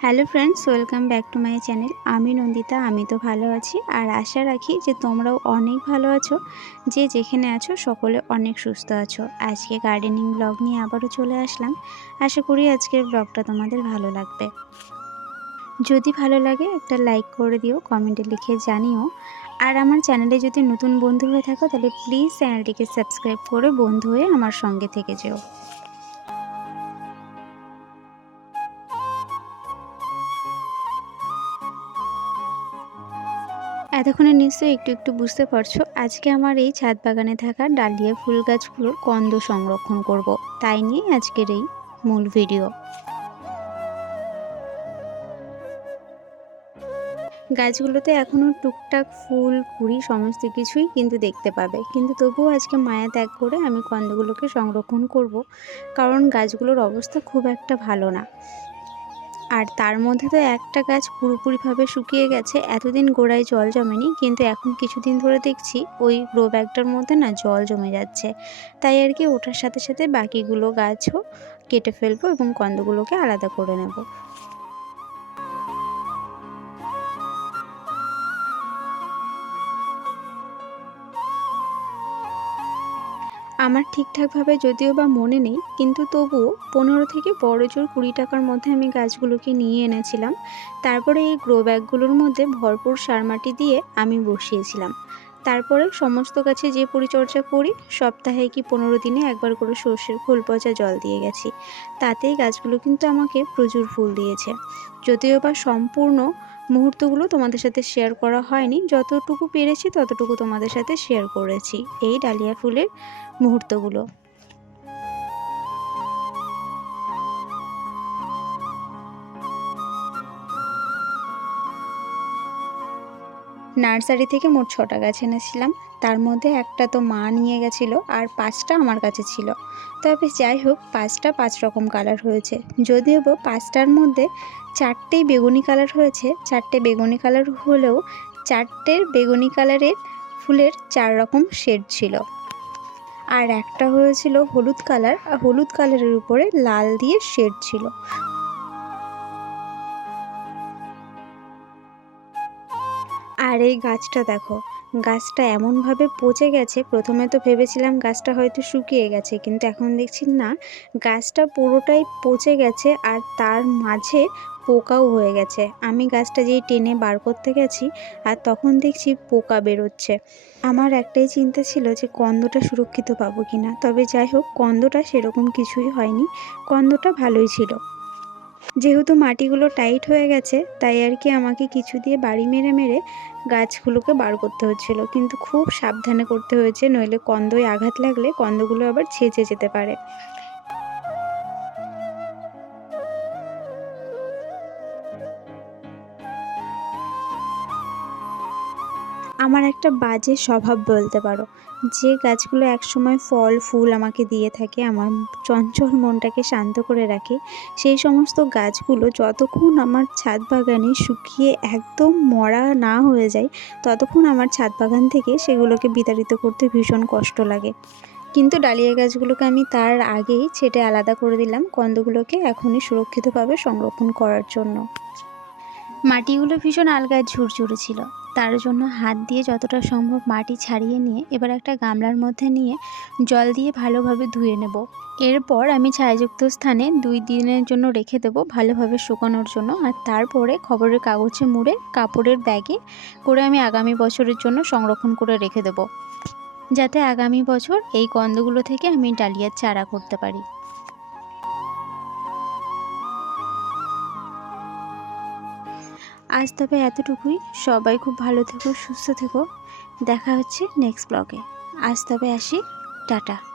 Hello friends welcome back to my channel আমি নন্দিতা, আমি তো ভালো আছি। আর আশা রাখি যে তোমরাও অনেক ভালো আছো। যে যেখানে আছো, সকলে অনেক সুস্থ আছো। আজকে গার্ডেনিং ব্লগ নিয়ে আবারও চলে আসলাম। আশা করি আজকের ব্লগটা তোমাদের ভালো লাগবে। যদি ভালো লাগে, একটা লাইক করে দিও কমেন্টে লিখে জানিও। আর আমার চ্যানেলে যদি নতুন বন্ধু হয়ে থাকো, তাহলে প্লিজ চ্যানেলটিকে সাবস্ক্রাইব করে বন্ধু হয়ে আমার সঙ্গে থেকে যেও। এতক্ষণে নিশ্চয়ই একটু একটু বুঝতে পারছ, আজকে আমার এই ছাদ বাগানে থাকা ডালিয়া ফুল গাছগুলোর কন্দ সংরক্ষণ করব। তাই নিয়ে আজকের এই মূল ভিডিও। গাছগুলোতে এখনও টুকটাক ফুল, কুড়ি সমস্ত কিছুই কিন্তু দেখতে পাবে। কিন্তু তবুও আজকে মায়া ত্যাগ করে আমি কন্দগুলোকে সংরক্ষণ করব, কারণ গাছগুলোর অবস্থা খুব একটা ভালো না। আর তার মধ্যে তো একটা গাছ পুরোপুরিভাবে শুকিয়ে গেছে, এতদিন গোড়ায় জল জমেনি, কিন্তু এখন কিছুদিন ধরে দেখছি ওই গ্রো ব্যাগটার মধ্যে না জল জমে যাচ্ছে। তাই আর কি ওঠার সাথে সাথে বাকিগুলো গাছও কেটে ফেলব এবং কন্দগুলোকে আলাদা করে নেব। আমার ঠিকঠাকভাবে যদিও বা মনে নেই, কিন্তু তবুও পনেরো থেকে বড় জোর কুড়ি টাকার মধ্যে আমি গাছগুলোকে নিয়ে এনেছিলাম। তারপরে এই গ্রো ব্যাগগুলোর মধ্যে ভরপুর সার মাটি দিয়ে আমি বসিয়েছিলাম। তারপরে সমস্ত গাছে যে পরিচর্যা করি, সপ্তাহে কি পনেরো দিনে একবার করে সর্ষের খোল পচা জল দিয়ে গেছি। তাতেই গাছগুলো কিন্তু আমাকে প্রচুর ফুল দিয়েছে। যদিও বা সম্পূর্ণ মুহূর্তগুলো তোমাদের সাথে শেয়ার করা হয়নি, যতটুকু পেরেছি ততটুকু তোমাদের সাথে শেয়ার করেছি, এই ডালিয়া ফুলের মুহূর্তগুলো। নার্সারি থেকে মোট ছটা গাছ এনেছিলাম। তার মধ্যে একটা তো মা নিয়ে গেছিল আর পাঁচটা আমার কাছে ছিল। তবে যাই হোক, পাঁচটা পাঁচ রকম কালার হয়েছে। যদিও পাঁচটার মধ্যে চারটেই বেগুনি কালার হয়েছে, চারটে বেগুনি কালার হলেও চারটের বেগুনি কালারের ফুলের চার রকম শেড ছিল। আর একটা হয়েছিল হলুদ কালার, আর হলুদ কালারের উপরে লাল দিয়ে শেড ছিল। আর এই গাছটা দেখো, গাছটা এমনভাবে পচে গেছে, প্রথমে তো ভেবেছিলাম গাছটা হয়তো শুকিয়ে গেছে, কিন্তু এখন দেখছি না, গাছটা পুরোটাই পচে গেছে আর তার মাঝে পোকাও হয়ে গেছে। আমি গাছটা যেই টেনে বার করতে গেছি আর তখন দেখছি পোকা বেরোচ্ছে। আমার একটাই চিন্তা ছিল যে কন্দটা সুরক্ষিত পাবো কি না তবে যাই হোক, কন্দটা সেরকম কিছুই হয়নি, কন্দটা ভালোই ছিল। যেহেতু মাটিগুলো টাইট হয়ে গেছে, তাই আর কি আমাকে কিছু দিয়ে বাড়ি মেরে মেরে গাছগুলোকে বার করতে হচ্ছিল। কিন্তু খুব সাবধানে করতে হয়েছে, নইলে কন্দয় আঘাত লাগলে কন্দগুলো আবার ছেঁচে যেতে পারে। আমার একটা বাজে স্বভাব বলতে পারো। যে গাছগুলো একসময় ফল, ফুল আমাকে দিয়ে থাকে, আমার চঞ্চল মনটাকে শান্ত করে রাখে, সেই সমস্ত গাছগুলো যতক্ষণ আমার ছাদ বাগানে শুকিয়ে একদম মরা না হয়ে যায়, ততক্ষণ আমার ছাদ বাগান থেকে সেগুলোকে বিতাড়িত করতে ভীষণ কষ্ট লাগে। কিন্তু ডালিয়া গাছগুলোকে আমি তার আগেই ছেটে আলাদা করে দিলাম, কন্দগুলোকে এখনই সুরক্ষিতভাবে সংরক্ষণ করার জন্য। মাটিগুলো ভীষণ আলগায় ঝুরঝুরে ছিল। তার জন্য হাত দিয়ে যতটা সম্ভব মাটি ছাড়িয়ে নিয়ে এবার একটা গামলার মধ্যে নিয়ে জল দিয়ে ভালোভাবে ধুয়ে নেব। এরপর আমি ছায়াযুক্ত স্থানে দুই দিনের জন্য রেখে দেবো ভালোভাবে শুকানোর জন্য। আর তারপরে খবরের কাগজে মুড়ে কাপড়ের ব্যাগে করে আমি আগামী বছরের জন্য সংরক্ষণ করে রেখে দেবো। যাতে আগামী বছর এই গন্ধগুলো থেকে আমি ডালিয়ার চারা করতে পারি। আজ তবে এতটুকুই। সবাই খুব ভালো থেকো, সুস্থ থেকো। দেখা হচ্ছে নেক্সট ব্লগে আজ তবে আসি। টাটা।